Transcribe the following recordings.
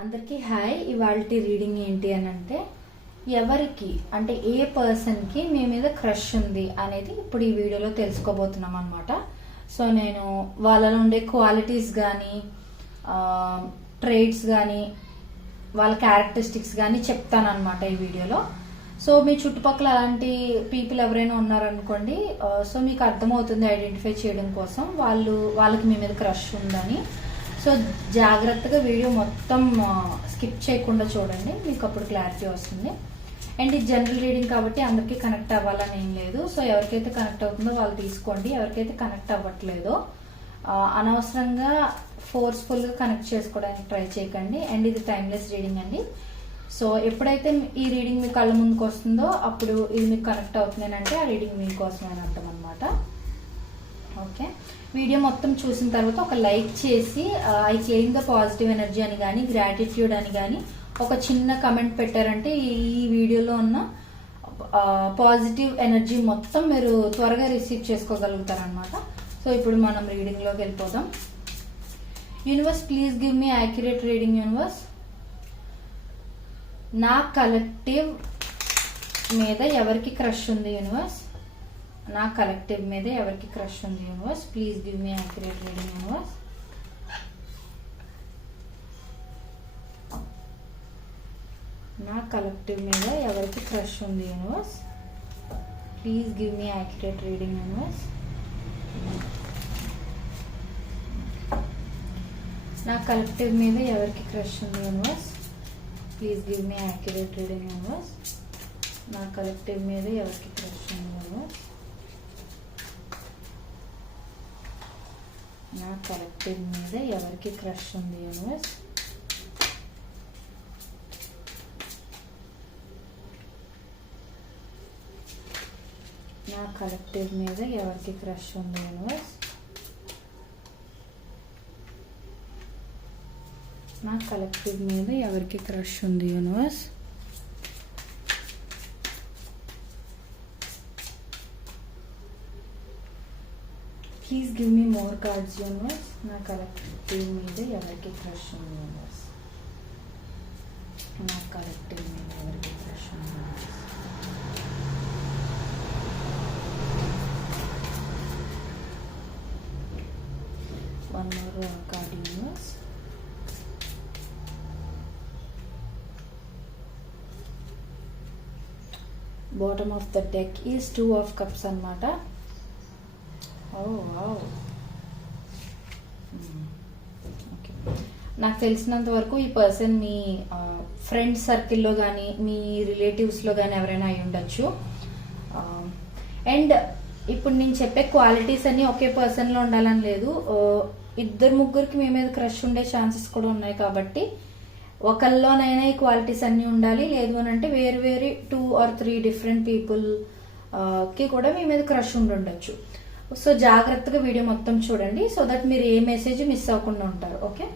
అందరికీ హాయ్. ఇవాల్టి రీడింగ్ ఏంటి అని అంటే, ఎవరికి అంటే ఏ పర్సన్కి మీ మీద క్రష్ ఉంది అనేది ఇప్పుడు ఈ వీడియోలో తెలుసుకోబోతున్నాం అనమాట. సో నేను వాళ్ళలో ఉండే క్వాలిటీస్ కానీ ట్రేడ్స్ కానీ వాళ్ళ క్యారెక్టరిస్టిక్స్ కానీ చెప్తాను అనమాట ఈ వీడియోలో. సో మీ చుట్టుపక్కల అలాంటి పీపుల్ ఎవరైనా ఉన్నారనుకోండి, సో మీకు అర్థమవుతుంది ఐడెంటిఫై చేయడం కోసం వాళ్ళకి మీ మీద క్రష్ ఉందని. సో జాగ్రత్తగా వీడియో మొత్తం స్కిప్ చేయకుండా చూడండి, మీకు అప్పుడు క్లారిటీ వస్తుంది. అండ్ ఇది జనరల్ రీడింగ్ కాబట్టి అందరికీ కనెక్ట్ అవ్వాలని ఏం లేదు. సో ఎవరికైతే కనెక్ట్ అవుతుందో వాళ్ళు తీసుకోండి, ఎవరికైతే కనెక్ట్ అవ్వట్లేదో అనవసరంగా ఫోర్స్ఫుల్గా కనెక్ట్ చేసుకోవడానికి ట్రై చేయకండి. అండ్ ఇది టైమ్లెస్ రీడింగ్ అండి. సో ఎప్పుడైతే ఈ రీడింగ్ మీ కళ్ళ ముందుకు వస్తుందో అప్పుడు ఇది మీకు కనెక్ట్ అవుతుందంటే ఆ రీడింగ్ మీకోసమే అని అర్థం అనమాట. ఓకే, వీడియో మొత్తం చూసిన తర్వాత ఒక లైక్ చేసి I claim the positive energy అని కానీ గ్రాటిట్యూడ్ అని కానీ ఒక చిన్న కమెంట్ పెట్టారంటే ఈ వీడియోలో ఉన్న పాజిటివ్ ఎనర్జీ మొత్తం మీరు త్వరగా రిసీవ్ చేసుకోగలుగుతారనమాట. సో ఇప్పుడు మనం రీడింగ్లోకి వెళ్ళిపోదాం. Universe, please give me accurate reading. Universe, నా కలెక్టివ్ మీద ఎవరికి క్రష్ ఉంది? యూనివర్స్, నా కలెక్టివ్ మీద ఎవరికి క్రష్ ఉంది? Universe, please give me accurate reading. Universe, నా కలెక్టివ్ మీద ఎవరికి క్రష్ ఉంది? Universe, please give me accurate reading. Universe, నా కలెక్టివ్ మీద ఎవరికి క్రష్ ఉంది? Universe, please give me accurate reading. Universe, నా కలెక్టివ్ మీద ఎవరికి క్రష్ ఉంది? యూనివర్స్, నా కలెక్టివ్ మీద ఎవరికి క్రష్ ఉంది? యూనివర్స్, నా కలెక్టివ్ మీద ఎవరికి క్రష్ ఉంది? యూనివర్స్, నా కలెక్టివ్ మీద ఎవరికి క్రష్ ఉంది? Universe, please give me more cards. Universe, నా కలెక్టివ్ మీద ఎవరికి క్రష్ ఉంది? యూనివర్స్, నా కలెక్టివ్ మీద ఎవరికి క్రష్ ఉంది? One more card. Universe, bottom of the deck is 2 of cups అన్నమాట. ఓకే, నాకు తెలిసినంత వరకు ఈ పర్సన్ మీ ఫ్రెండ్స్ సర్కిల్లో కానీ మీ రిలేటివ్స్లో కానీ ఎవరైనా అయి ఉండొచ్చు. అండ్ ఇప్పుడు నేను చెప్పే క్వాలిటీస్ అన్ని ఒకే పర్సన్లో ఉండాలని లేదు, ఇద్దరు ముగ్గురికి మీ మీద క్రష్ ఉండే ఛాన్సెస్ కూడా ఉన్నాయి. కాబట్టి ఒకళ్ళలోనైనా ఈ క్వాలిటీస్ అన్నీ ఉండాలి, లేదు అని అంటే వేరు వేరు 2 or 3 డిఫరెంట్ పీపుల్ కి కూడా మీ మీద క్రష్ ఉండొచ్చు. సో జాగ్రత్తగా వీడియో మొత్తం చూడండి, సో దట్ మీరు ఏ మెసేజ్ మిస్ అవ్వకుండా ఉంటారు. ఓకే,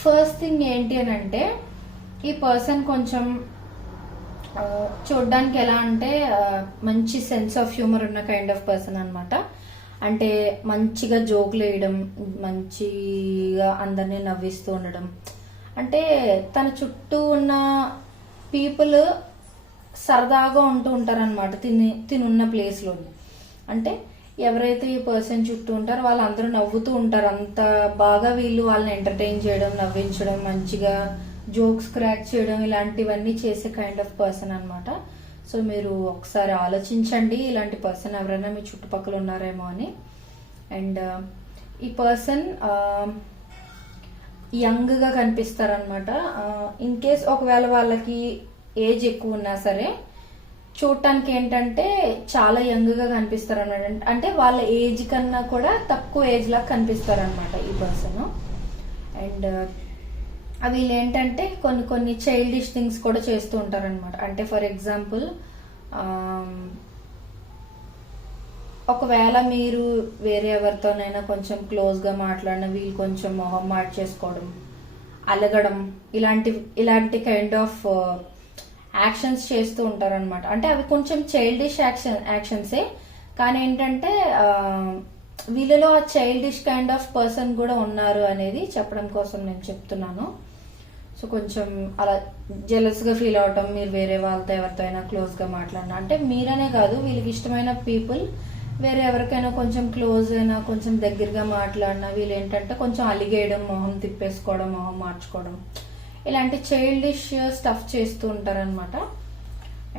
ఫస్ట్ థింగ్ ఏంటి అని అంటే, ఈ పర్సన్ కొంచెం చూడడానికి ఎలా అంటే మంచి సెన్స్ ఆఫ్ హ్యూమర్ ఉన్న కైండ్ ఆఫ్ పర్సన్ అనమాట. అంటే మంచిగా జోకులు వేయడం, మంచిగా అందరినీ నవ్విస్తూ ఉండడం, అంటే తన చుట్టూ ఉన్న పీపుల్ సరదాగా ఉంటూ ఉంటారనమాట తినున్న ప్లేస్లోని. అంటే ఎవరైతే ఈ పర్సన్ చుట్టూ ఉంటారో వాళ్ళందరూ నవ్వుతూ ఉంటారు. అంత బాగా వీళ్ళు వాళ్ళని ఎంటర్టైన్ చేయడం, నవ్వించడం, మంచిగా జోక్స్ క్రాక్ చేయడం, ఇలాంటివన్నీ చేసే కైండ్ ఆఫ్ పర్సన్ అనమాట. సో మీరు ఒకసారి ఆలోచించండి, ఇలాంటి పర్సన్ ఎవరైనా మీ చుట్టుపక్కల ఉన్నారేమో అని. అండ్ ఈ పర్సన్ యంగ్గా కనిపిస్తారనమాట. ఇన్ కేస్ ఒకవేళ వాళ్ళకి ఏజ్ ఎక్కువ ఉన్నా సరే చూడటానికి ఏంటంటే చాలా యంగ్గా కనిపిస్తారు అనమాట. అంటే వాళ్ళ ఏజ్ కన్నా కూడా తక్కువ ఏజ్ లాగా కనిపిస్తారు అనమాట ఈ పర్సన్. అండ్ వీళ్ళు ఏంటంటే కొన్ని చైల్డిష్ థింగ్స్ కూడా చేస్తూ ఉంటారనమాట. అంటే ఫర్ ఎగ్జాంపుల్, ఒకవేళ మీరు వేరే ఎవరితోనైనా కొంచెం క్లోజ్గా మాట్లాడిన వీళ్ళు కొంచెం మొహం మార్చేసుకోవడం, అలగడం, ఇలాంటి కైండ్ ఆఫ్ యాక్షన్స్ చేస్తూ ఉంటారనమాట. అంటే అవి కొంచెం చైల్డిష్ యాక్షన్సే, కానీ ఏంటంటే వీళ్ళలో ఆ చైల్డిష్ కైండ్ ఆఫ్ పర్సన్ కూడా ఉన్నారు అనేది చెప్పడం కోసం నేను చెప్తున్నాను. సో కొంచెం అలా జెలస్ గా ఫీల్ అవటం, మీరు వేరే వాళ్ళతో ఎవరితో అయినా క్లోజ్ గా మాట్లాడినా, అంటే మీరనే కాదు వీళ్ళకి ఇష్టమైన పీపుల్ వేరే ఎవరికైనా కొంచెం క్లోజ్ అయినా కొంచెం దగ్గరగా మాట్లాడినా వీళ్ళు ఏంటంటే కొంచెం అలిగేయడం, మొహం తిప్పేసుకోవడం, మొహం మార్చుకోవడం, ఇలాంటి చైల్డిష్ స్టఫ్ చేస్తూ ఉంటారనమాట.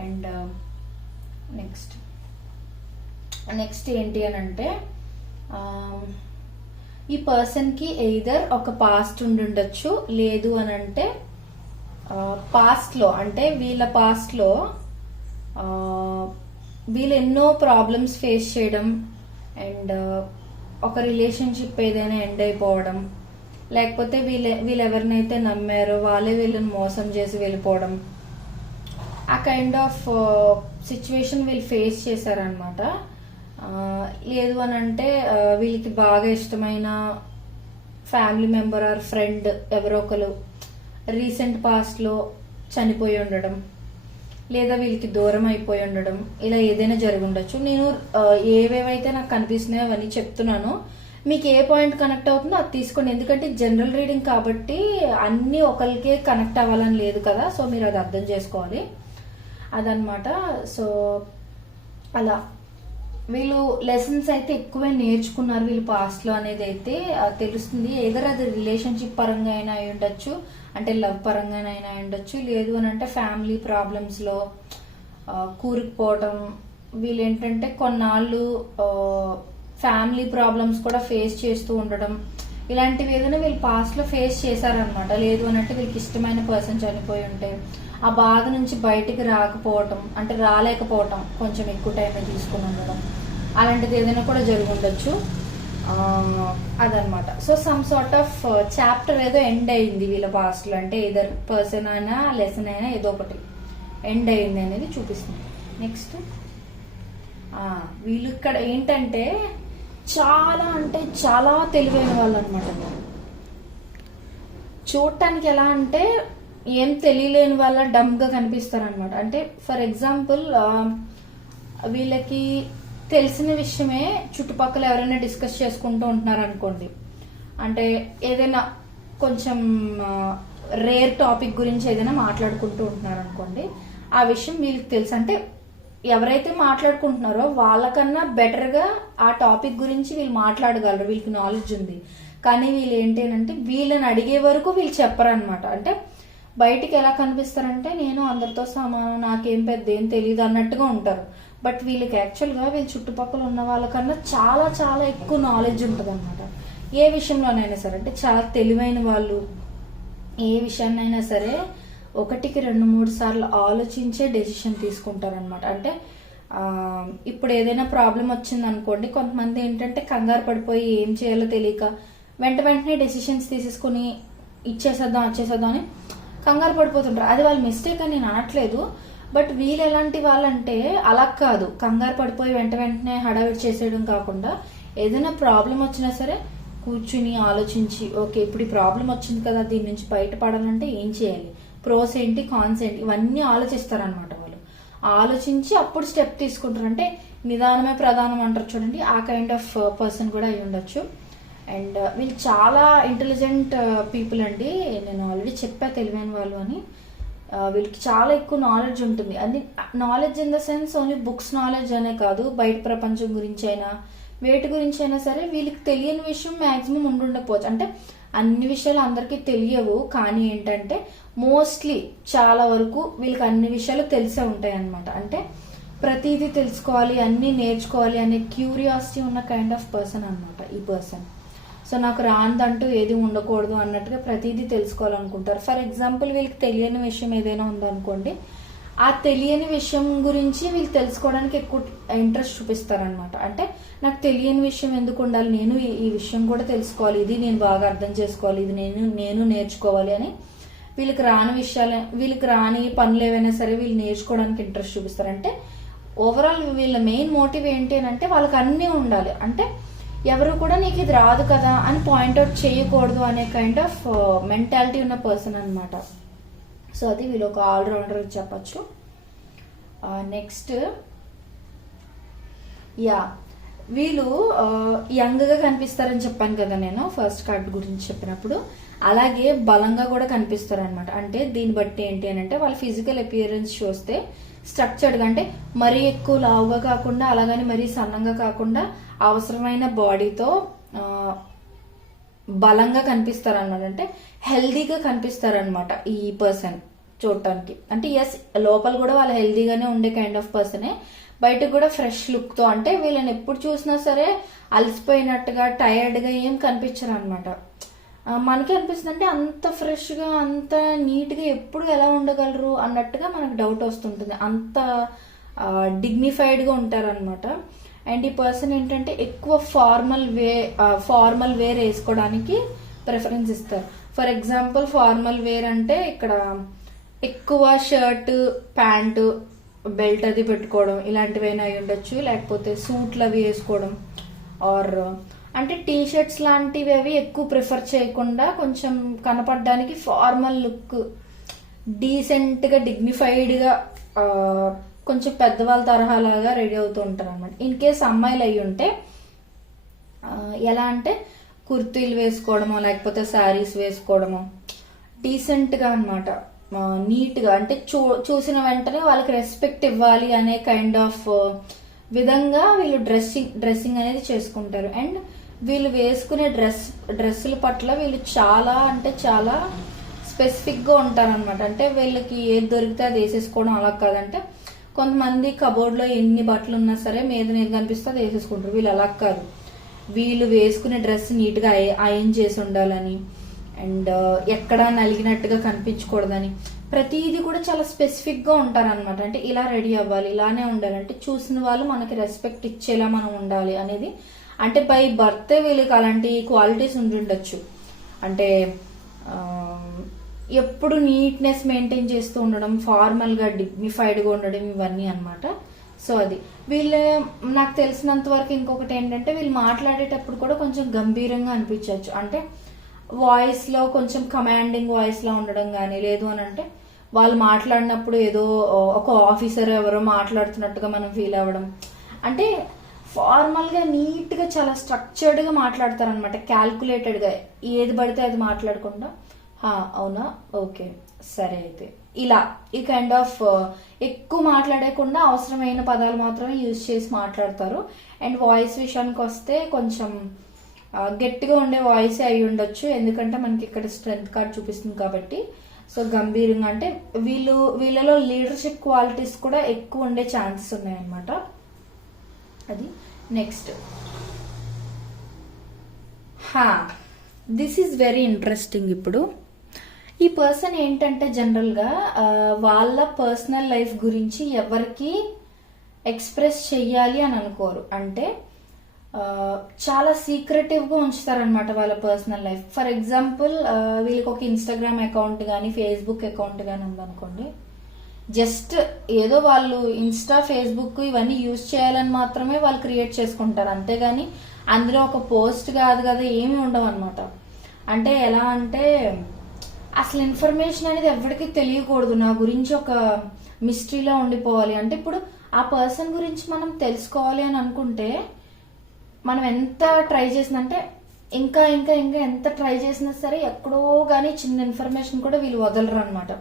అండ్ నెక్స్ట్ ఏంటి అని అంటే ఈ పర్సన్ కి ఎయిదర్ ఒక పాస్ట్ ఉండుండొచ్చు, లేదు అని అంటే పాస్ట్ లో అంటే వీళ్ళ పాస్ట్ లో వీళ్ళు ఎన్నో ప్రాబ్లమ్స్ ఫేస్ చేయడం అండ్ ఒక రిలేషన్షిప్ ఏదైనా ఎండ్ అయిపోవడం, లేకపోతే వీళ్ళు ఎవరినైతే నమ్మారో వాళ్ళే వీళ్ళని మోసం చేసి వెళ్ళిపోవడం, ఆ కైండ్ ఆఫ్ సిచ్యువేషన్ వీళ్ళు ఫేస్ చేశారనమాట. లేదు అని అంటే వీళ్ళకి బాగా ఇష్టమైన ఫ్యామిలీ మెంబర్ ఆర్ ఫ్రెండ్ ఎవరో ఒకరు రీసెంట్ పాస్ట్ లో చనిపోయి ఉండడం, లేదా వీళ్ళకి దూరం అయిపోయి ఉండడం, ఇలా ఏదైనా జరిగి ఉండొచ్చు. నేను ఏవేవైతే నాకు కనిపిస్తున్నాయో అవన్నీ చెప్తున్నాను, మీకు ఏ పాయింట్ కనెక్ట్ అవుతుందో అది తీసుకోండి. ఎందుకంటే జనరల్ రీడింగ్ కాబట్టి అన్ని ఒకరికే కనెక్ట్ అవ్వాలని లేదు కదా, సో మీరు అది అర్థం చేసుకోవాలి అదనమాట. సో అలా వీళ్ళు లెసన్స్ అయితే ఎక్కువే నేర్చుకున్నారు వీళ్ళు పాస్ట్ లో అనేది అయితే తెలుస్తుంది. ఏదర్ అది రిలేషన్షిప్ పరంగా అయినా అయి ఉండొచ్చు, అంటే లవ్ పరంగా అయినా అయి ఉండొచ్చు, లేదు అని అంటే ఫ్యామిలీ ప్రాబ్లమ్స్ లో కూరుకుపోవటం. వీళ్ళు ఏంటంటే కొన్నాళ్ళు ఫ్యామిలీ ప్రాబ్లమ్స్ కూడా ఫేస్ చేస్తూ ఉండడం, ఇలాంటివి ఏదైనా వీళ్ళు పాస్ట్ లో ఫేస్ చేశారనమాట. లేదు అని అంటే వీళ్ళకి ఇష్టమైన పర్సన్ చనిపోయి ఉంటే ఆ బాధ నుంచి బయటికి రాకపోవటం, అంటే రాలేకపోవటం, కొంచెం ఎక్కువ టైం తీసుకుని ఉండడం, అలాంటిది ఏదైనా కూడా జరిగి ఉండొచ్చు అదనమాట. So some sort of chapter ఏదో ఎండ్ అయింది వీళ్ళ పాస్ట్ లో, అంటే ఇదర్ పర్సన్ అయినా లెసన్ అయినా ఏదో ఒకటి ఎండ్ అయింది అనేది చూపిస్తుంది. నెక్స్ట్ వీళ్ళు ఇక్కడ ఏంటంటే చాలా తెలివైన వాళ్ళు అనమాట. చూడటానికి ఎలా అంటే ఏం తెలియలేని వాళ్ళ డమ్ గా కనిపిస్తారనమాట. అంటే ఫర్ ఎగ్జాంపుల్ వీళ్ళకి తెలిసిన విషయమే చుట్టుపక్కల ఎవరైనా డిస్కస్ చేసుకుంటూ ఉంటున్నారు అనుకోండి, అంటే ఏదైనా కొంచెం రేర్ టాపిక్ గురించి ఏదైనా మాట్లాడుకుంటూ ఉంటున్నారు అనుకోండి, ఆ విషయం వీళ్ళకి తెలుసు. అంటే ఎవరైతే మాట్లాడుకుంటున్నారో వాళ్ళకన్నా బెటర్ గా ఆ టాపిక్ గురించి వీళ్ళు మాట్లాడగలరు, వీళ్ళకి నాలెడ్జ్ ఉంది. కానీ వీళ్ళు ఏంటి అంటే వీళ్ళని అడిగే వరకు వీళ్ళు చెప్పరనమాట. అంటే బయటికి ఎలా కనిపిస్తారంటే నేను అందరితో సమానం, నాకేం పెద్ద ఏం తెలియదు అన్నట్టుగా ఉంటారు. బట్ వీళ్ళకి యాక్చువల్గా వీళ్ళ చుట్టుపక్కల ఉన్న వాళ్ళకన్నా చాలా ఎక్కువ నాలెడ్జ్ ఉంటుంది అనమాట. ఏ విషయంలోనైనా సరే, అంటే చాలా తెలివైన వాళ్ళు. ఏ విషయాన్నైనా సరే 1-2-3 సార్లు ఆలోచించే డెసిషన్ తీసుకుంటారనమాట. అంటే ఇప్పుడు ఏదైనా ప్రాబ్లం వచ్చింది అనుకోండి, కొంతమంది ఏంటంటే కంగారు పడిపోయి ఏం చేయాలో తెలియక వెంటనే డెసిషన్స్ తీసేసుకుని ఇచ్చేసేద్దాం అని కంగారు పడిపోతుంటారు. అది వాళ్ళ మిస్టేక్ అని నేను అనట్లేదు, బట్ వీళ్ళు ఎలాంటి వాళ్ళంటే అలా కాదు, కంగారు పడిపోయి వెంటనే హడావిడి చేసేయడం కాకుండా ఏదైనా ప్రాబ్లం వచ్చినా సరే కూర్చుని ఆలోచించి, ఓకే ఇప్పుడు ఈ ప్రాబ్లం వచ్చింది కదా, దీని నుంచి బయటపడాలంటే ఏం చేయాలి, ప్రోస్ ఏంటి కాన్స్ ఏంటి, ఇవన్నీ ఆలోచిస్తారనమాట. వాళ్ళు ఆలోచించి అప్పుడు స్టెప్ తీసుకుంటారు. అంటే నిదానమే ప్రధానం అంటారు చూడండి, ఆ కైండ్ ఆఫ్ పర్సన్ కూడా అయి ఉండొచ్చు. అండ్ వీళ్ళు చాలా ఇంటెలిజెంట్ పీపుల్ అండి. నేను ఆల్రెడీ చెప్పా తెలివైన వాళ్ళు అని. వీళ్ళకి చాలా ఎక్కువ నాలెడ్జ్ ఉంటుంది. అది knowledge in the sense only books knowledge అనే కాదు, బయట ప్రపంచం గురించి అయినా వేటి గురించి అయినా సరే వీళ్ళకి తెలియని విషయం మాక్సిమం ఉండుండకపోవచ్చు. అంటే అన్ని విషయాలు అందరికీ తెలియవు, కానీ ఏంటంటే మోస్ట్లీ చాలా వరకు వీళ్ళకి అన్ని విషయాలు తెలిసే ఉంటాయి అనమాట. అంటే ప్రతిదీ తెలుసుకోవాలి, అన్ని నేర్చుకోవాలి అనే క్యూరియాసిటీ ఉన్న కైండ్ ఆఫ్ పర్సన్ అనమాట ఈ పర్సన్. సో నాకు రాందంటూ ఏది ఉండకూడదు అన్నట్టుగా ప్రతిదీ తెలుసుకోవాలనుకుంటారు. ఫర్ ఎగ్జాంపుల్ వీళ్ళకి తెలియని విషయం ఏదైనా ఉందనుకోండి, ఆ తెలియని విషయం గురించి వీళ్ళు తెలుసుకోవడానికి ఎక్కువ ఇంట్రెస్ట్ చూపిస్తారనమాట. అంటే నాకు తెలియని విషయం ఎందుకు ఉండాలి, నేను ఈ విషయం కూడా తెలుసుకోవాలి, ఇది నేను బాగా అర్థం చేసుకోవాలి, ఇది నేను నేర్చుకోవాలి అని వీళ్ళకి రాని పనులు ఏవైనా సరే వీళ్ళు నేర్చుకోవడానికి ఇంట్రెస్ట్ చూపిస్తారు. అంటే ఓవరాల్ వీళ్ళ మెయిన్ మోటివ్ ఏంటి అంటే వాళ్ళకి అన్నీ ఉండాలి. అంటే ఎవరు కూడా నీకు ఇది రాదు కదా అని పాయింట్అవుట్ చేయకూడదు అనే కైండ్ ఆఫ్ మెంటాలిటీ ఉన్న పర్సన్ అనమాట. సో అది వీళ్ళు ఒక ఆల్రౌండర్ చెప్పచ్చు. నెక్స్ట్ వీళ్ళు యంగ్ గా కనిపిస్తారని చెప్పాను కదా నేను ఫస్ట్ కార్డ్ గురించి చెప్పినప్పుడు. అలాగే బలంగా కూడా కనిపిస్తారు అనమాట. అంటే దీన్ని బట్టి ఏంటి అని అంటే వాళ్ళ ఫిజికల్ అపియరెన్స్ చూస్తే స్ట్రక్చర్డ్ గా, అంటే మరీ ఎక్కువ లావుగా కాకుండా అలాగని మరీ సన్నంగా కాకుండా అవసరమైన బాడీతో బలంగా కనిపిస్తారు అనమాట. అంటే హెల్దీగా కనిపిస్తారు అనమాట ఈ పర్సన్ చూడటానికి. అంటే ఎస్, లోపల కూడా వాళ్ళు హెల్దీగానే ఉండే కైండ్ ఆఫ్ పర్సనే, బయటకు కూడా ఫ్రెష్ లుక్ తో. అంటే వీళ్ళని ఎప్పుడు చూసినా సరే అలసిపోయినట్టుగా టైర్డ్ గా ఏం కనిపించరు అనమాట. మనకి అనిపిస్తుంది అంటే అంత ఫ్రెష్ గా అంత నీట్ గా ఎప్పుడు ఎలా ఉండగలరు అన్నట్టుగా మనకు డౌట్ వస్తుంటుంది. అంత డిగ్నిఫైడ్ గా ఉంటారు అనమాట. అండ్ ఈ పర్సన్ ఏంటంటే ఎక్కువ ఫార్మల్ వేర్ వేసుకోవడానికి ప్రిఫరెన్స్ ఇస్తారు. ఫర్ ఎగ్జాంపుల్ ఫార్మల్ వేర్ అంటే ఇక్కడ ఎక్కువ షర్ట్ ప్యాంటు బెల్ట్ అది పెట్టుకోవడం ఇలాంటివైనా అయి ఉండొచ్చు, లేకపోతే సూట్లు అవి వేసుకోవడం, ఆర్ అంటే టీ షర్ట్స్ లాంటివి అవి ఎక్కువ ప్రిఫర్ చేయకుండా కొంచెం కనపడడానికి ఫార్మల్ లుక్, డీసెంట్ గా డిగ్నిఫైడ్ గా కొంచెం పెద్దవాళ్ళ తరహాలాగా రెడీ అవుతూ ఉంటారు అనమాట. ఇన్ కేస్ అమ్మాయిలు అయి ఉంటే ఎలా అంటే కుర్తీలు వేసుకోవడమో లేకపోతే శారీస్ వేసుకోవడమో డీసెంట్ గా అనమాట, నీట్ గా. అంటే చూసిన వెంటనే వాళ్ళకి రెస్పెక్ట్ ఇవ్వాలి అనే కైండ్ ఆఫ్ విధంగా వీళ్ళు డ్రెస్సింగ్ అనేది చేసుకుంటారు. అండ్ వీళ్ళు వేసుకునే డ్రెస్సుల పట్ల వీళ్ళు చాలా అంటే చాలా స్పెసిఫిక్ గా ఉంటారు అనమాట. అంటే వీళ్ళకి ఏది దొరికితే అది వేసేసుకోవడం అలా కాదంటే కొంతమంది కబోర్డ్ లో ఎన్ని బట్టలు ఉన్నా సరే మీద ఏది కనిపిస్తే అది వేసేసుకుంటారు. వీళ్ళు అలా కాదు, వీళ్ళు వేసుకునే డ్రెస్ నీట్ గా ఐరన్ చేసి ఉండాలని అండ్ ఎక్కడా నలిగినట్టుగా కనిపించకూడదని ప్రతిదీ కూడా చాలా స్పెసిఫిక్ గా ఉంటారు అనమాట. అంటే ఇలా రెడీ అవ్వాలి, ఇలానే ఉండాలి, అంటే చూసిన వాళ్ళు మనకి రెస్పెక్ట్ ఇచ్చేలా మనం ఉండాలి అనేది. అంటే బై బర్త్ వీళ్ళకి అలాంటి క్వాలిటీస్ ఉండుండొచ్చు. అంటే ఎప్పుడు నీట్నెస్ మెయింటైన్ చేస్తూ ఉండడం, ఫార్మల్ గా డిగ్నిఫైడ్ గా ఉండడం, ఇవన్నీ అనమాట. సో అది వీళ్ళు నాకు తెలిసినంత వరకు. ఇంకొకటి ఏంటంటే వీళ్ళు మాట్లాడేటప్పుడు కూడా కొంచెం గంభీరంగా అనిపించవచ్చు. అంటే వాయిస్ లో కొంచెం కమాండింగ్ వాయిస్ లో ఉండడం కానీ, లేదు అని అంటే వాళ్ళు మాట్లాడినప్పుడు ఏదో ఒక ఆఫీసర్ ఎవరో మాట్లాడుతున్నట్టుగా మనం ఫీల్ అవ్వడం. అంటే ఫార్మల్ గా నీట్ గా చాలా స్ట్రక్చర్డ్ గా మాట్లాడతారు అనమాట. క్యాల్కులేటెడ్ గా ఏది పడితే అది మాట్లాడకుండా అవునా ఓకే సరే అయితే ఇలా ఈ కైండ్ ఆఫ్ ఎక్కువ మాట్లాడకుండా అవసరమైన పదాలు మాత్రమే యూజ్ చేసి మాట్లాడతారు. అండ్ వాయిస్ విషయానికి వస్తే కొంచెం గట్టిగా ఉండే వాయిస్ అయి ఉండొచ్చు, ఎందుకంటే మనకి ఇక్కడ స్ట్రెంగ్త్ కార్డ్ చూపిస్తుంది కాబట్టి. సో గంభీరంగా అంటే వీళ్ళలో లీడర్షిప్ క్వాలిటీస్ కూడా ఎక్కువ ఉండే ఛాన్సెస్ ఉన్నాయన్నమాట. అది next. This is very interesting. ఇప్పుడు ఈ పర్సన్ ఏంటంటే జనరల్గా వాళ్ళ పర్సనల్ లైఫ్ గురించి ఎవరికి ఎక్స్ప్రెస్ చెయ్యాలి అని అనుకోరు. అంటే చాలా సీక్రెటివ్ గా ఉంచుతారనమాట వాళ్ళ పర్సనల్ లైఫ్. ఫర్ ఎగ్జాంపుల్ వీళ్ళకి ఒక ఇన్స్టాగ్రామ్ అకౌంట్ కానీ ఫేస్బుక్ అకౌంట్ కానీ ఉందనుకోండి, జస్ట్ ఏదో వాళ్ళు ఇన్స్టా ఫేస్బుక్ ఇవన్నీ యూజ్ చేయాలని మాత్రమే వాళ్ళు క్రియేట్ చేసుకుంటారు, అంతేగాని అందులో ఒక పోస్ట్ కాదు కదా ఏమి ఉండవు అనమాట. అంటే ఎలా అంటే అసలు ఇన్ఫర్మేషన్ అనేది ఎవరికి తెలియకూడదు, నా గురించి ఒక మిస్టరీలో ఉండిపోవాలి. అంటే ఇప్పుడు ఆ పర్సన్ గురించి మనం తెలుసుకోవాలి అని అనుకుంటే మనం ఎంత ట్రై చేసినంటే ఇంకా ఇంకా ఇంకా ఎంత ట్రై చేసినా సరే ఎక్కడో గానీ చిన్న ఇన్ఫర్మేషన్ కూడా వీళ్ళు వదలరు అనమాట.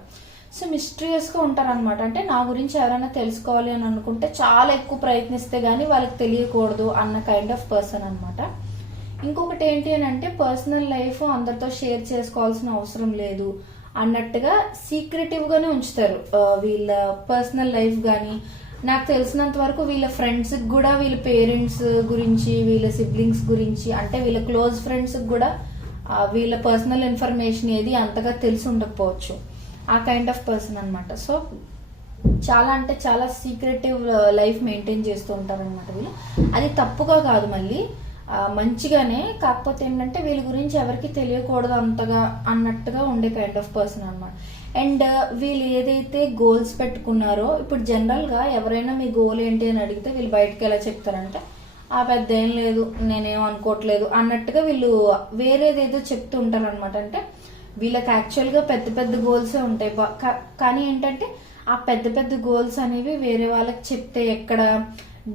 సో మిస్టీరియస్ గా ఉంటారనమాట. అంటే నా గురించి ఎవరైనా తెలుసుకోవాలి అని అనుకుంటే చాలా ఎక్కువ ప్రయత్నిస్తే గానీ వాళ్ళకి తెలియకూడదు అన్న కైండ్ ఆఫ్ పర్సన్ అనమాట. ఇంకొకటి ఏంటి అని అంటే పర్సనల్ లైఫ్ అందరితో షేర్ చేసుకోవాల్సిన అవసరం లేదు అన్నట్టుగా సీక్రెటివ్ గానే ఉంచుతారు వీళ్ళ పర్సనల్ లైఫ్ గానీ. నాకు తెలిసినంత వరకు వీళ్ళ ఫ్రెండ్స్ కూడా వీళ్ళ పేరెంట్స్ గురించి, వీళ్ళ సిబ్లింగ్స్ గురించి, అంటే వీళ్ళ క్లోజ్ ఫ్రెండ్స్ కూడా వీళ్ళ పర్సనల్ ఇన్ఫర్మేషన్ ఏది అంతగా తెలిసి ఉండకపోవచ్చు. ఆ కైండ్ ఆఫ్ పర్సన్ అనమాట. సో చాలా అంటే చాలా సీక్రెటివ్ లైఫ్ మెయింటైన్ చేస్తూ ఉంటారు అనమాట వీళ్ళు. అది తప్పుగా కాదు, మళ్ళీ మంచిగానే. కాకపోతే ఏంటంటే వీళ్ళ గురించి ఎవరికి తెలియకూడదు అంతగా అన్నట్టుగా ఉండే కైండ్ ఆఫ్ పర్సన్ అనమాట. అండ్ వీళ్ళు ఏదైతే గోల్స్ పెట్టుకున్నారో, ఇప్పుడు జనరల్ గా ఎవరైనా మీ గోల్ ఏంటి అని అడిగితే వీళ్ళు బయటకు ఎలా చెప్తారంటే పెద్ద ఏం లేదు, నేనేం అనుకోవట్లేదు అన్నట్టుగా వీళ్ళు వేరేదేదో చెప్తూ ఉంటారు అనమాట. అంటే వీళ్ళకి యాక్చువల్ గా పెద్ద పెద్ద గోల్సే ఉంటాయి, కానీ ఏంటంటే ఆ పెద్ద పెద్ద గోల్స్ అనేవి వేరే వాళ్ళకి చెప్తే ఎక్కడ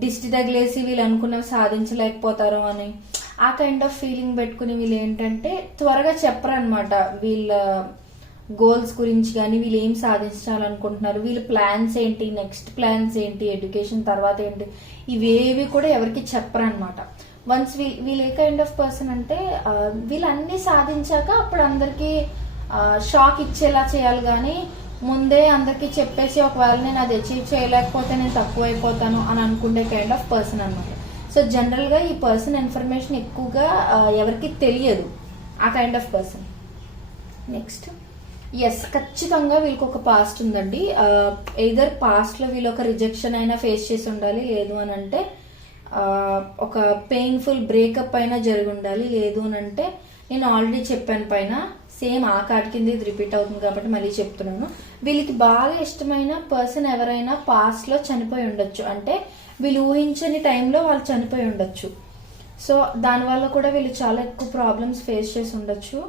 దిష్టి తగిలేసి వీళ్ళు అనుకున్నవి సాధించలేకపోతారు అని ఆ కైండ్ ఆఫ్ ఫీలింగ్ పెట్టుకుని వీళ్ళు ఏంటంటే త్వరగా చెప్పరు అనమాట వీళ్ళ గోల్స్ గురించి కానీ వీళ్ళు ఏం సాధించాలనుకుంటున్నారు, వీళ్ళ ప్లాన్స్ ఏంటి, నెక్స్ట్ ప్లాన్స్ ఏంటి, ఎడ్యుకేషన్ తర్వాత ఏంటి, ఇవేవి కూడా ఎవరికి చెప్పరు అనమాట. వన్స్ వీళ్ళు ఏ కైండ్ ఆఫ్ పర్సన్ అంటే వీళ్ళు అన్ని సాధించాక అప్పుడు అందరికి షాక్ ఇచ్చేలా చేయాలి, కానీ ముందే అందరికి చెప్పేసి ఒకవేళ నేను అది అచీవ్ చేయలేకపోతే నేను తక్కువ అయిపోతాను అని అనుకునే కైండ్ ఆఫ్ పర్సన్ అనమాట. సో జనరల్ గా ఈ పర్సన్ ఇన్ఫర్మేషన్ ఎక్కువగా ఎవరికి తెలియదు, ఆ కైండ్ ఆఫ్ పర్సన్. నెక్స్ట్ ఎస్, ఖచ్చితంగా వీళ్ళకి ఒక పాస్ట్ ఉందండి. ఎయిదర్ పాస్ట్ లో వీళ్ళు ఒక రిజెక్షన్ అయినా ఫేస్ చేసి ఉండాలి, లేదు అని అంటే ఒక పెయిన్ఫుల్ బ్రేకప్ అయినా జరిగి ఉండాలి, లేదు అని అంటే నేను ఆల్రెడీ చెప్పాను పైన సేమ్ ఆ కార్డ్ కింద ఇది రిపీట్ అవుతుంది కాబట్టి మళ్ళీ చెప్తున్నాను. వీళ్ళకి బాగా ఇష్టమైన పర్సన్ ఎవరైనా పాస్ట్ లో చనిపోయి ఉండొచ్చు, అంటే వీళ్ళు ఊహించని టైంలో వాళ్ళు చనిపోయి ఉండొచ్చు. సో దానివల్ల కూడా వీళ్ళు చాలా ఎక్కువ ప్రాబ్లమ్స్ ఫేస్ చేసి ఉండొచ్చు.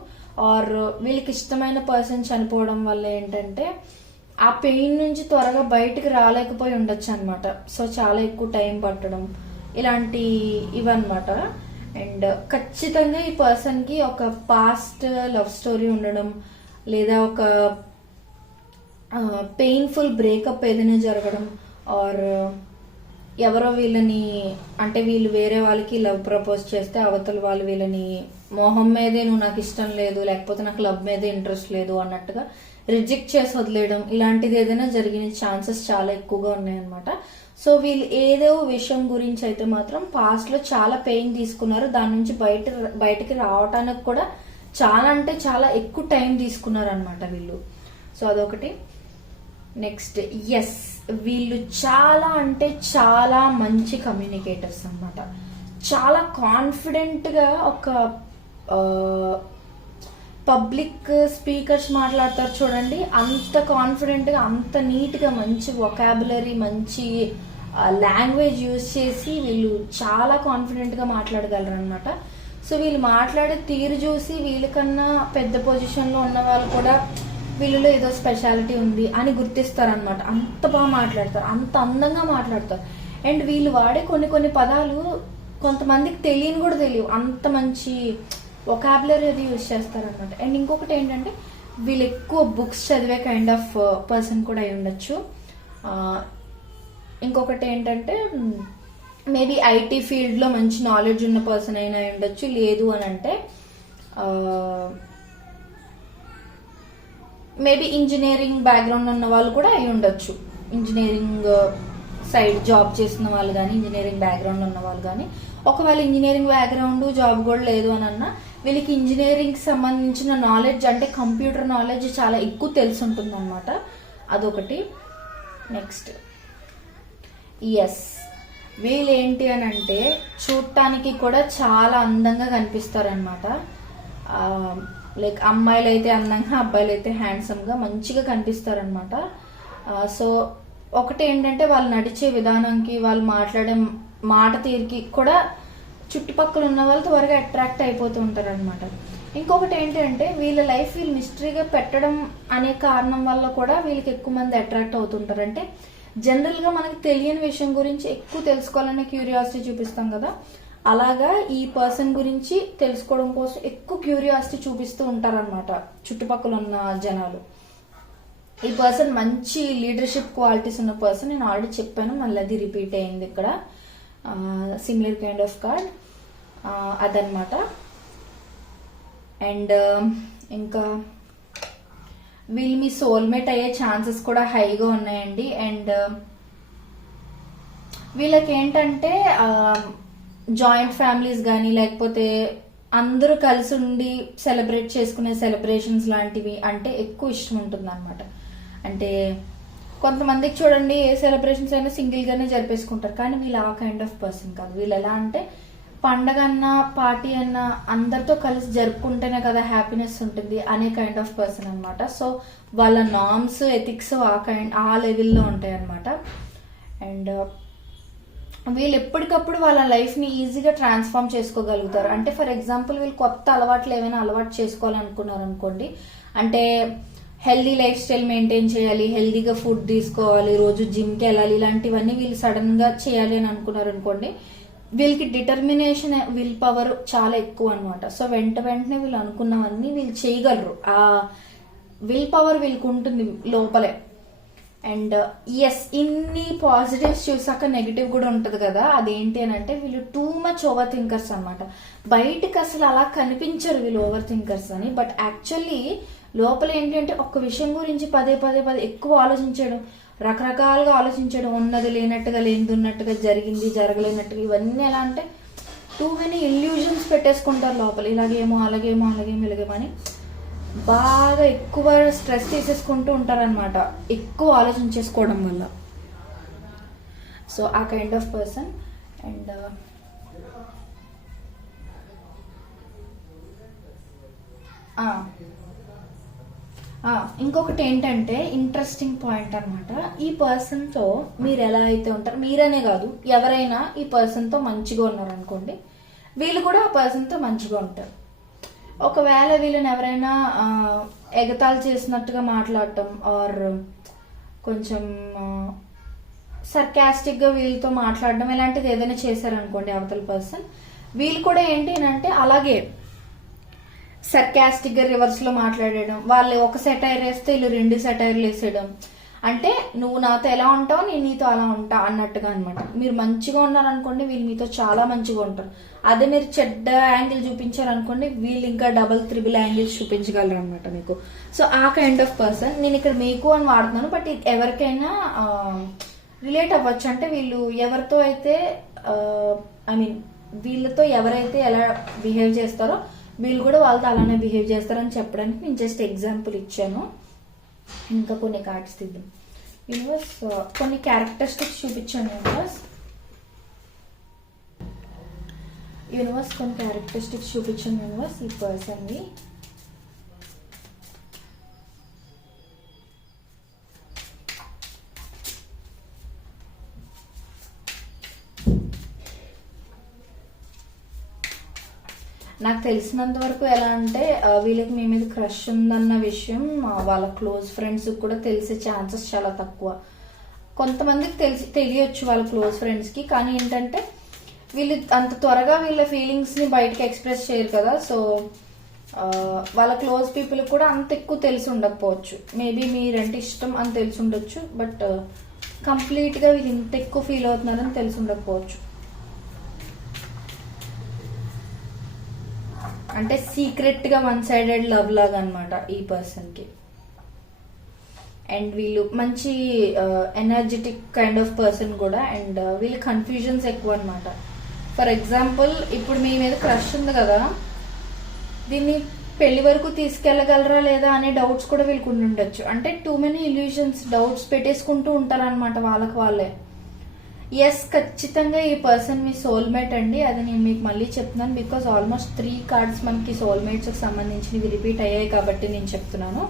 ఆర్ వీళ్ళకి ఇష్టమైన పర్సన్ చనిపోవడం వల్ల ఏంటంటే ఆ పెయిన్ నుంచి త్వరగా బయటకు రాలేకపోయి ఉండొచ్చు అనమాట. సో చాలా ఎక్కువ టైం పట్టడం ఇలాంటి ఇవన్నమాట. అండ్ ఖచ్చితంగా ఈ పర్సన్ కి ఒక పాస్ట్ లవ్ స్టోరీ ఉండడం, లేదా ఒక పెయిన్ఫుల్ బ్రేకప్ ఏదైనా జరగడం, ఆర్ ఎవరో వీళ్ళని అంటే వీళ్ళు వేరే వాళ్ళకి లవ్ ప్రపోజ్ చేస్తే అవతల వాళ్ళు వీళ్ళని మొహం మీదే నువ్వు నాకు ఇష్టం లేదు, లేకపోతే నాకు లవ్ మీదే ఇంట్రెస్ట్ లేదు అన్నట్టుగా రిజెక్ట్ చేసి వదిలేయడం, ఇలాంటిది ఏదైనా జరిగిన ఛాన్సెస్ చాలా ఎక్కువగా ఉన్నాయన్నమాట. సో వీళ్ళు ఏదో విషయం గురించి అయితే మాత్రం పాస్ట్ లో చాలా పెయిన్ తీసుకున్నారు, దాని నుంచి బయటకి రావటానికి కూడా చాలా అంటే చాలా ఎక్కువ టైం తీసుకున్నారు అనమాట వీళ్ళు. సో అదొకటి. నెక్స్ట్ ఎస్, వీళ్ళు చాలా అంటే చాలా మంచి కమ్యూనికేటర్స్ అన్నమాట. చాలా కాన్ఫిడెంట్ గా ఒక పబ్లిక్ స్పీకర్స్ మాట్లాడతారు చూడండి, అంత కాన్ఫిడెంట్ గా అంత నీట్ గా మంచి వొకాబులరీ మంచి లాంగ్వేజ్ యూజ్ చేసి వీళ్ళు చాలా కాన్ఫిడెంట్ గా మాట్లాడగలరు అనమాట. సో వీళ్ళు మాట్లాడే తీరు చూసి వీళ్ళకన్నా పెద్ద పొజిషన్ లో ఉన్న వాళ్ళు కూడా వీళ్ళలో ఏదో స్పెషాలిటీ ఉంది అని గుర్తిస్తారనమాట. అంత బాగా మాట్లాడతారు, అంత అందంగా మాట్లాడతారు. అండ్ వీళ్ళు వాడే కొన్ని పదాలు కొంతమందికి తెలియని కూడా తెలియవు, అంత మంచి వొకాబులరీ అది యూజ్ చేస్తారనమాట. అండ్ ఇంకొకటి ఏంటంటే వీళ్ళు ఎక్కువ బుక్స్ చదివే కైండ్ ఆఫ్ పర్సన్ కూడా అయి ఉండొచ్చు. ఇంకొకటి ఏంటంటే మేబీ ఐటీ ఫీల్డ్ లో మంచి నాలెడ్జ్ ఉన్న పర్సన్ అయినా అయి ఉండొచ్చు, లేదు అని అంటే మేబీ ఇంజనీరింగ్ బ్యాక్గ్రౌండ్ ఉన్న వాళ్ళు కూడా అయి ఉండొచ్చు. ఇంజనీరింగ్ సైడ్ జాబ్ చేసిన వాళ్ళు కానీ ఇంజనీరింగ్ బ్యాక్గ్రౌండ్ ఉన్న వాళ్ళు కానీ, ఒకవేళ ఇంజనీరింగ్ బ్యాక్గ్రౌండ్ జాబ్ కూడా లేదు అని అన్నా వీళ్ళకి ఇంజనీరింగ్ సంబంధించిన నాలెడ్జ్ అంటే కంప్యూటర్ నాలెడ్జ్ చాలా ఎక్కువ తెలిసి ఉంటుంది అనమాట. అదొకటి. నెక్స్ట్ ఎస్, వీళ్ళు ఏంటి అని అంటే చూడటానికి కూడా చాలా అందంగా కనిపిస్తారనమాట. లైక్ అమ్మాయిలు అయితే అందంగా, అబ్బాయిలు అయితే హ్యాండ్సమ్ గా మంచిగా కనిపిస్తారనమాట. సో ఒకటి ఏంటంటే వాళ్ళు నడిచే విధానంకి, వాళ్ళు మాట్లాడే మాట తీరుకి కూడా చుట్టుపక్కల ఉన్న వాళ్ళు త్వరగా అట్రాక్ట్ అయిపోతూ ఉంటారు అనమాట. ఇంకొకటి ఏంటంటే వీళ్ళ లైఫ్ వీళ్ళు మిస్టరీగా పెట్టడం అనే కారణం వల్ల కూడా వీళ్ళకి ఎక్కువ మంది అట్రాక్ట్ అవుతుంటారు. అంటే జనరల్ గా మనకి తెలియని విషయం గురించి ఎక్కువ తెలుసుకోవాలనే క్యూరియాసిటీ చూపిస్తాం కదా, అలాగా ఈ పర్సన్ గురించి తెలుసుకోవడం కోసం ఎక్కువ క్యూరియాసిటీ చూపిస్తూ ఉంటారనమాట చుట్టుపక్కల ఉన్న జనాలు. ఈ పర్సన్ మంచి లీడర్షిప్ క్వాలిటీస్ ఉన్న పర్సన్, నేను ఆల్రెడీ చెప్పాను, మళ్ళీ అది రిపీట్ అయింది ఇక్కడ. సిమిలర్ కైండ్ ఆఫ్ కార్డ్ అదనమాట. అండ్ ఇంకా వీళ్ళు మీ సోల్మేట్ అయ్యే ఛాన్సెస్ కూడా హైగా ఉన్నాయండి. అండ్ వీళ్ళకి ఏంటంటే జాయింట్ ఫ్యామిలీస్ కానీ లేకపోతే అందరూ కలిసి ఉండి సెలబ్రేట్ చేసుకునే సెలబ్రేషన్స్ లాంటివి అంటే ఎక్కువ ఇష్టం ఉంటుంది అనమాట. అంటే కొంతమందికి చూడండి ఏ సెలబ్రేషన్స్ అయినా సింగిల్ గానే జరిపేసుకుంటారు, కానీ వీళ్ళు ఆ కైండ్ ఆఫ్ పర్సన్ కాదు. వీళ్ళు ఎలా అంటే పండగ అన్నా పార్టీ అన్నా అందరితో కలిసి జరుపుకుంటేనే కదా హ్యాపీనెస్ ఉంటుంది అనే కైండ్ ఆఫ్ పర్సన్ అనమాట. సో వాళ్ళ నార్మ్స్ ఎథిక్స్ ఆ లెవెల్లో ఉంటాయి అనమాట. అండ్ వీళ్ళు ఎప్పటికప్పుడు వాళ్ళ లైఫ్ ని ఈజీగా ట్రాన్స్ఫార్మ్ చేసుకోగలుగుతారు. అంటే ఫర్ ఎగ్జాంపుల్ వీళ్ళు కొత్త అలవాట్లు ఏమైనా అలవాటు చేసుకోవాలనుకున్నారు అనుకోండి, అంటే హెల్దీ లైఫ్ స్టైల్ మెయింటైన్ చేయాలి, హెల్దీగా ఫుడ్ తీసుకోవాలి, రోజు జిమ్కి వెళ్ళాలి, ఇలాంటివన్నీ వీళ్ళు సడన్ గా చేయాలి అని అనుకున్నారు అనుకోండి, వీళ్ళకి డిటర్మినేషన్, విల్ పవర్ చాలా ఎక్కువ అనమాట. సో వెంటనే వీళ్ళు అనుకున్నవన్నీ వీళ్ళు చేయగలరు. ఆ విల్ పవర్ వీళ్ళకి ఉంటుంది లోపలే. అండ్ ఎస్, ఇన్ని పాజిటివ్స్ చూసాక నెగిటివ్ కూడా ఉంటది కదా, అదేంటి అని అంటే వీళ్ళు టూ మచ్ ఓవర్ థింకర్స్ అనమాట. బయటకు అసలు అలా కనిపించరు వీళ్ళు ఓవర్ థింకర్స్ అని, బట్ యాక్చువల్లీ లోపల ఏంటి అంటే ఒక్క విషయం గురించి పదే ఎక్కువ ఆలోచించడం, రకరకాలుగా ఆలోచించడం, ఉన్నది లేనట్టుగా, లేనిది ఉన్నట్టుగా, జరిగింది జరగలేనట్టుగా, ఇవన్నీ ఎలా అంటే టూ మెనీ ఇల్యూజన్స్ పెట్టేసుకుంటారు లోపల. ఇలాగేమో అలాగేమో ఇలాగేమో అని బాగా ఎక్కువ స్ట్రెస్ తీసేసుకుంటూ ఉంటారనమాట, ఎక్కువ ఆలోచించేసుకోవడం వల్ల. సో ఆ కైండ్ ఆఫ్ పర్సన్. అండ్ ఇంకొకటి ఏంటంటే ఇంట్రెస్టింగ్ పాయింట్ అనమాట, ఈ పర్సన్ తో మీరు ఎలా అయితే ఉంటారు, మీరనే కాదు ఎవరైనా ఈ పర్సన్ తో మంచిగా ఉన్నారు అనుకోండి, వీళ్ళు కూడా ఆ పర్సన్ తో మంచిగా ఉంటారు. ఒకవేళ వీళ్ళని ఎవరైనా ఎగతాళి చేసినట్టుగా మాట్లాడటం, ఆర్ కొంచెం సర్కాస్టిక్ గా వీళ్ళతో మాట్లాడడం, ఇలాంటిది ఏదైనా చేశారనుకోండి అవతల పర్సన్, వీళ్ళు కూడా ఏంటి అంటే అలాగే సర్కాస్టిక్ గా రివర్స్ లో మాట్లాడడం, వాళ్ళు ఒక సెటైర్ వేస్తే వీళ్ళు 2 సెటైర్లు వేసేయడం, అంటే నువ్వు నాతో ఎలా ఉంటావు నేను నీతో అలా ఉంటా అన్నట్టుగా అనమాట. మీరు మంచిగా ఉన్నారనుకోండి వీళ్ళు మీతో చాలా మంచిగా ఉంటారు, అదే మీరు చెడ్డ యాంగిల్ చూపించారనుకోండి వీళ్ళు ఇంకా డబుల్ 3 యాంగిల్స్ చూపించగలరు అనమాట మీకు. సో ఆ కైండ్ ఆఫ్ పర్సన్. నేను ఇక్కడ మీకు అని వాడుతున్నాను, బట్ ఎవరికైనా రిలేట్ అవ్వచ్చు. అంటే వీళ్ళు ఎవరితో అయితే ఐ మీన్ వీళ్ళతో ఎవరైతే ఎలా బిహేవ్ చేస్తారో వీళ్ళు కూడా వాళ్ళతో అలానే బిహేవ్ చేస్తారని చెప్పడానికి నేను జస్ట్ ఎగ్జాంపుల్ ఇచ్చాను. ఇంకా కొన్ని కార్డ్స్ తీద్దాం. యూనివర్స్ కొన్ని క్యారెక్టరిస్టిక్స్ చూపించాను. యూనివర్స్ కొన్ని క్యారెక్టరిస్టిక్స్ చూపించాను యూనివర్స్ ఈ పర్సన్వి. నాకు తెలిసినంత వరకు ఎలా అంటే వీళ్ళకి మీ మీద క్రష్ ఉందన్న విషయం వాళ్ళ క్లోజ్ ఫ్రెండ్స్ కూడా తెలిసే ఛాన్సెస్ చాలా తక్కువ. కొంతమందికి తెలియచ్చు వాళ్ళ క్లోజ్ ఫ్రెండ్స్ కి, కానీ ఏంటంటే వీళ్ళు అంత త్వరగా వీళ్ళ ఫీలింగ్స్ ని బయటకి ఎక్స్ప్రెస్ చేయరు కదా. సో వాళ్ళ క్లోజ్ పీపుల్ కూడా అంత ఎక్కువ తెలిసి ఉండకపోవచ్చు. మేబీ మీరంటే ఇష్టం అని తెలిసి ఉండొచ్చు, బట్ కంప్లీట్ గా వీళ్ళు ఇంత ఎక్కువ ఫీల్ అవుతున్నారని తెలిసి ఉండకపోవచ్చు. అంటే సీక్రెట్ గా 1 సైడెడ్ లవ్ లాగా అనమాట ఈ పర్సన్ కి. అండ్ వీళ్ళు మంచి ఎనర్జెటిక్ కైండ్ ఆఫ్ పర్సన్ కూడా. అండ్ వీళ్ళు కన్ఫ్యూజన్స్ ఎక్కువ అనమాట. ఫర్ ఎగ్జాంపుల్ ఇప్పుడు మీ మీద క్రష్ ఉంది కదా, దీన్ని పెళ్లి వరకు తీసుకెళ్లగలరా లేదా అనే డౌట్స్ కూడా వీళ్ళకి ఉండొచ్చు. అంటే టూ మెనీ ఇల్యూషన్స్, డౌట్స్ పెట్టేసుకుంటూ ఉంటారనమాట వాళ్ళకి వాళ్ళే. ఎస్, ఖచ్చితంగా ఈ పర్సన్ మీ సోల్మేట్ అండి. అది నేను మీకు మళ్ళీ చెప్తున్నాను, బికాస్ ఆల్మోస్ట్ 3 కార్డ్స్ మనకి సోల్మేట్స్ కి సంబంధించినవి రిపీట్ అయ్యాయి కాబట్టి నేను చెప్తున్నాను.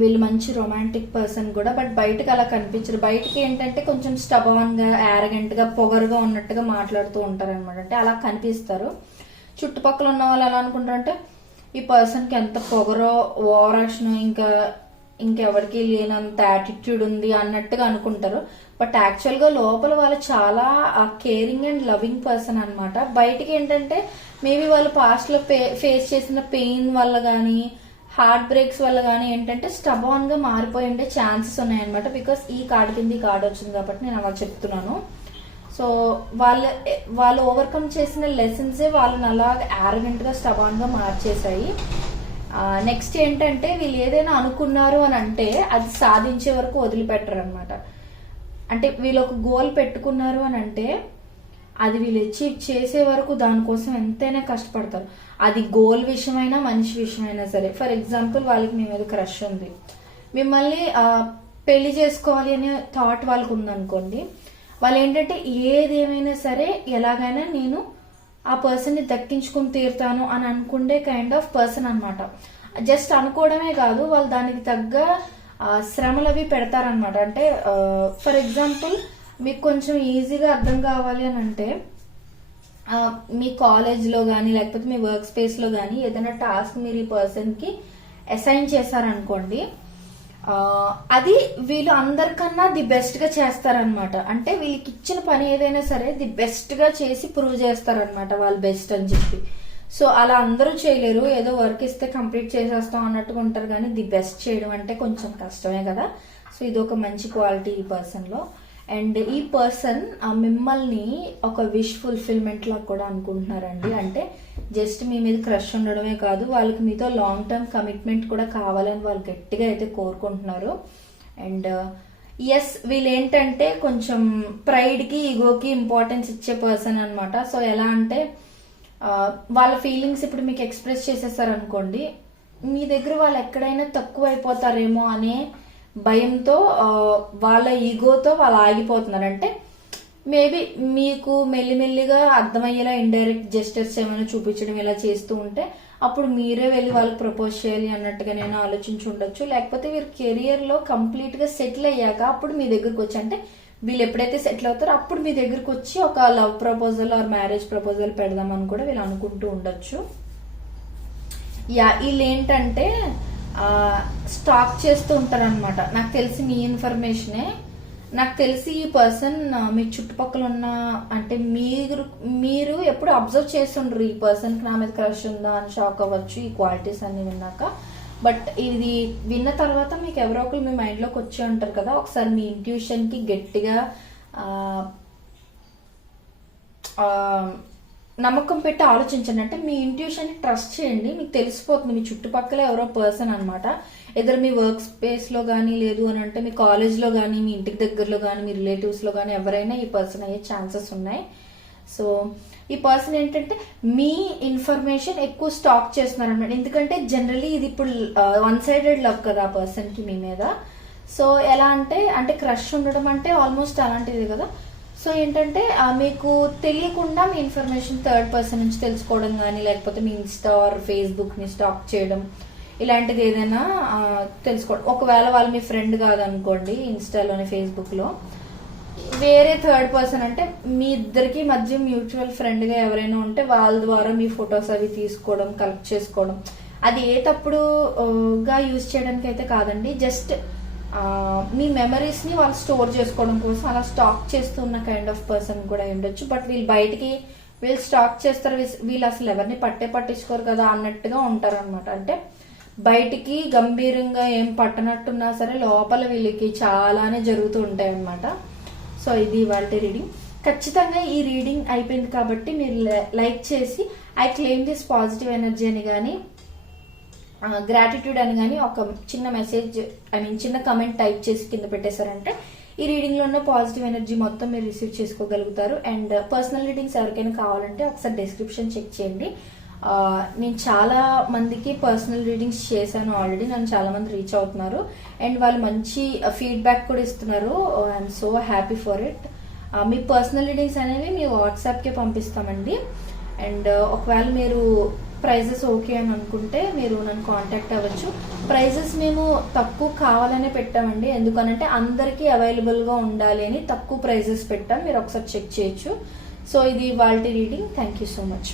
వీళ్ళు మంచి రొమాంటిక్ పర్సన్ కూడా, బట్ బయటకు అలా కనిపించరు. బయటకి ఏంటంటే కొంచెం స్టబాన్ గా, యారగెంట్ గా, పొగరుగా ఉన్నట్టుగా మాట్లాడుతూ ఉంటారు అనమాట. అంటే అలా కనిపిస్తారు. చుట్టుపక్కల ఉన్న వాళ్ళు ఎలా అనుకుంటారంటే ఈ పర్సన్ కి ఎంత పొగరో, ఓవరాక్షన్, ఇంకెవరికి లేనంత యాటిట్యూడ్ ఉంది అన్నట్టుగా అనుకుంటారు. బట్ యాక్చువల్ గా లోపల వాళ్ళు చాలా కేరింగ్ అండ్ లవింగ్ పర్సన్ అనమాట. బయటికి ఏంటంటే మేబీ వాళ్ళు పాస్ట్ లో ఫేస్ చేసిన పెయిన్ వల్ల గానీ, హార్ట్ బ్రేక్స్ వల్ల గానీ ఏంటంటే స్టబాన్ గా మారిపోయి ఉండే ఛాన్సెస్ ఉన్నాయన్నమాట. బికాస్ ఈ కార్డు కింద ఈ కార్డు వచ్చింది కాబట్టి నేను అలా చెప్తున్నాను. సో వాళ్ళు ఓవర్కమ్ చేసిన లెసన్సే వాళ్ళని అలా యారగెంట్ గా, స్టబాన్ గా మార్చేసాయి. నెక్స్ట్ ఏంటంటే వీళ్ళు ఏదైనా అనుకున్నారు అని అంటే అది సాధించే వరకు వదిలిపెట్టరు అనమాట. అంటే వీళ్ళు ఒక గోల్ పెట్టుకున్నారు అని అంటే అది వీళ్ళు అచీవ్ చేసే వరకు దానికోసం ఎంతైనా కష్టపడతారు. అది గోల్ విషయమైనా, మనిషి విషయమైనా సరే. ఫర్ ఎగ్జాంపుల్ వాళ్ళకి మీ మీద క్రష్ ఉంది, మిమ్మల్ని పెళ్లి చేసుకోవాలి అనే థాట్ వాళ్ళకు ఉందనుకోండి, వాళ్ళు ఏంటంటే ఏదేమైనా సరే ఎలాగైనా నేను ఆ పర్సన్ ని దక్కించుకుని తీరుతాను అని అనుకుండే కైండ్ ఆఫ్ పర్సన్ అనమాట. జస్ట్ అనుకోవడమే కాదు, వాళ్ళు దానికి తగ్గ శ్రమలు అవి పెడతారనమాట. అంటే ఫర్ ఎగ్జాంపుల్ మీకు కొంచెం ఈజీగా అర్థం కావాలి అని అంటే మీ కాలేజ్ లో కానీ లేకపోతే మీ వర్క్ స్పేస్ లో కానీ ఏదైనా టాస్క్ మీరు ఈ పర్సన్ కి అసైన్ చేశారనుకోండి, అది వీళ్ళు అందరికన్నా ది బెస్ట్ గా చేస్తారనమాట. అంటే వీళ్ళకి ఇచ్చిన పని ఏదైనా సరే ది బెస్ట్ గా చేసి ప్రూవ్ చేస్తారనమాట, వాళ్ళు బెస్ట్ అని చెప్పి. సో అలా అందరూ చేయలేరు, ఏదో వర్క్ ఇస్తే కంప్లీట్ చేసేస్తాం అన్నట్టుగా ఉంటారు, కానీ ది బెస్ట్ చేయడం అంటే కొంచెం కష్టమే కదా. సో ఇది ఒక మంచి క్వాలిటీ ఈ పర్సన్ లో. అండ్ ఈ పర్సన్ మిమ్మల్ని ఒక విష్ ఫుల్ఫిల్మెంట్ లా కూడా అనుకుంటున్నారండి. అంటే జస్ట్ మీ మీద క్రష్ ఉండడమే కాదు, వాళ్ళకి మీతో లాంగ్ టర్మ్ కమిట్మెంట్ కూడా కావాలని వాళ్ళు గట్టిగా అయితే కోరుకుంటున్నారు. అండ్ ఎస్, వీళ్ళు ఏంటంటే కొంచెం ప్రైడ్ కి ఈగోకి ఇంపార్టెన్స్ ఇచ్చే పర్సన్ అనమాట. సో ఎలా అంటే వాళ్ళ ఫీలింగ్స్ ఇప్పుడు మీకు ఎక్స్ప్రెస్ చేసేసారనుకోండి, మీ దగ్గర వాళ్ళు ఎక్కడైనా తక్కువ అయిపోతారేమో అనే భయంతో వాళ్ళ ఈగోతో వాళ్ళు ఆగిపోతున్నారు. అంటే మేబీ మీకు మెల్లిమెల్లిగా అర్థమయ్యేలా ఇండైరెక్ట్ జెస్టర్స్ ఏమైనా చూపించడం ఇలా చేస్తూ ఉంటే అప్పుడు మీరే వెళ్ళి వాళ్ళకి ప్రపోజ్ చేయాలి అన్నట్టుగా నేను ఆలోచించి ఉండొచ్చు. లేకపోతే వీరు కెరియర్ లో కంప్లీట్ గా సెటిల్ అయ్యాక అప్పుడు మీ దగ్గరకు వచ్చి, అంటే వీళ్ళు ఎప్పుడైతే సెటిల్ అవుతారో అప్పుడు మీ దగ్గరకు వచ్చి ఒక love proposal or marriage proposal పెడదామని కూడా వీళ్ళు అనుకుంటూ ఉండొచ్చు. వీళ్ళు ఏంటంటే స్టాక్ చేస్తూ ఉంటారు అనమాట. నాకు తెలిసి మీ ఇన్ఫర్మేషనే, నాకు తెలిసి ఈ పర్సన్ మీ చుట్టుపక్కల ఉన్న, అంటే మీరు ఎప్పుడు అబ్జర్వ్ చేస్తుండ్రు ఈ పర్సన్ కి నా మీద క్రష్ ఉందా అని షాక్ అవ్వచ్చు ఈ క్వాలిటీస్ అన్ని విన్నాక. బట్ ఇది విన్న తర్వాత మీకు ఎవరో ఒకరు మీ మైండ్ లోకి వచ్చి ఉంటారు కదా, ఒకసారి మీ ఇంట్యూషన్ కి గట్టిగా నమ్మకం పెట్టి ఆలోచించండి. అంటే మీ ఇంట్యూషన్ ని ట్రస్ట్ చేయండి, మీకు తెలిసిపోతుంది మీ చుట్టుపక్కల ఎవరో పర్సన్ అనమాట. ఎదురు మీ వర్క్ స్పేస్ లో కానీ, లేదు అని అంటే మీ కాలేజ్ లో కానీ, మీ ఇంటికి దగ్గరలో కానీ, మీ రిలేటివ్స్ లో కానీ ఎవరైనా ఈ పర్సన్ అయ్యే ఛాన్సెస్ ఉన్నాయి. సో ఈ పర్సన్ ఏంటంటే మీ ఇన్ఫర్మేషన్ ఎక్కువ స్టాక్ చేస్తున్నారు అనమాట. ఎందుకంటే జనరలీ ఇది ఇప్పుడు వన్ సైడెడ్ లవ్ కదా ఆ పర్సన్ కి మీ మీద. సో ఎలా అంటే క్రష్ ఉండడం అంటే ఆల్మోస్ట్ అలాంటిది కదా. సో ఏంటంటే మీకు తెలియకుండా మీ ఇన్ఫర్మేషన్ థర్డ్ పర్సన్ నుంచి తెలుసుకోవడం కానీ, లేకపోతే మీ ఇన్స్టా ఆర్ ఫేస్బుక్ ని స్టాక్ చేయడం, ఇలాంటిది ఏదైనా తెలుసుకోవడం. ఒకవేళ వాళ్ళు మీ ఫ్రెండ్ కాదనుకోండి, ఇన్స్టాలోని ఫేస్బుక్ లో వేరే థర్డ్ పర్సన్, అంటే మీ ఇద్దరికి మధ్య మ్యూచువల్ ఫ్రెండ్ గా ఎవరైనా ఉంటే వాళ్ళ ద్వారా మీ ఫొటోస్ అవి తీసుకోవడం, కలెక్ట్ చేసుకోవడం, అది ఏ తప్పుడుగా యూజ్ చేయడానికి అయితే కాదండి. జస్ట్ మీ మెమరీస్ ని వాళ్ళు స్టోర్ చేసుకోవడం కోసం అలా స్టాక్ చేస్తున్న కైండ్ ఆఫ్ పర్సన్ కూడా ఉండొచ్చు. బట్ వీళ్ళు స్టాక్ చేస్తారు, వీళ్ళు అసలు ఎవరిని పట్టించుకోరు కదా అన్నట్టుగా ఉంటారు అనమాట. అంటే బయటికి గంభీరంగా ఏం పట్టనట్టున్నా సరే లోపల వీళ్ళకి చాలానే జరుగుతూ ఉంటాయి అనమాట. సో ఇది వాళ్ళ రీడింగ్. ఖచ్చితంగా ఈ రీడింగ్ అయిపోయింది కాబట్టి మీరు లైక్ చేసి I claim this positive energy అని కానీ, గ్రాటిట్యూడ్ అని కానీ ఒక చిన్న మెసేజ్, చిన్న కమెంట్ టైప్ చేసి కింద పెట్టేశారంటే ఈ రీడింగ్ లో ఉన్న పాజిటివ్ ఎనర్జీ మొత్తం మీరు రిసీవ్ చేసుకోగలుగుతారు. అండ్ పర్సనల్ రీడింగ్స్ ఎవరికైనా కావాలంటే ఒకసారి డిస్క్రిప్షన్ చెక్ చేయండి. నేను చాలా మందికి పర్సనల్ రీడింగ్స్ చేశాను ఆల్రెడీ, నన్ను చాలా మంది రీచ్ అవుతున్నారు అండ్ వాళ్ళు మంచి ఫీడ్బ్యాక్ కూడా ఇస్తున్నారు. I'm so happy for it. Me personal readings అనేవి మీ వాట్సాప్కే పంపిస్తామండి. అండ్ ఒకవేళ మీరు ప్రైజెస్ ఓకే అని అనుకుంటే మీరు నన్ను కాంటాక్ట్ అవ్వచ్చు. ప్రైజెస్ మేము తక్కువ కావాలనే పెట్టామండి, ఎందుకనంటే అందరికీ అవైలబుల్గా ఉండాలి అని తక్కువ ప్రైజెస్ పెట్టాం, మీరు ఒకసారి చెక్ చేయొచ్చు. సో ఇది వాళ్ళ reading. Thank you so much.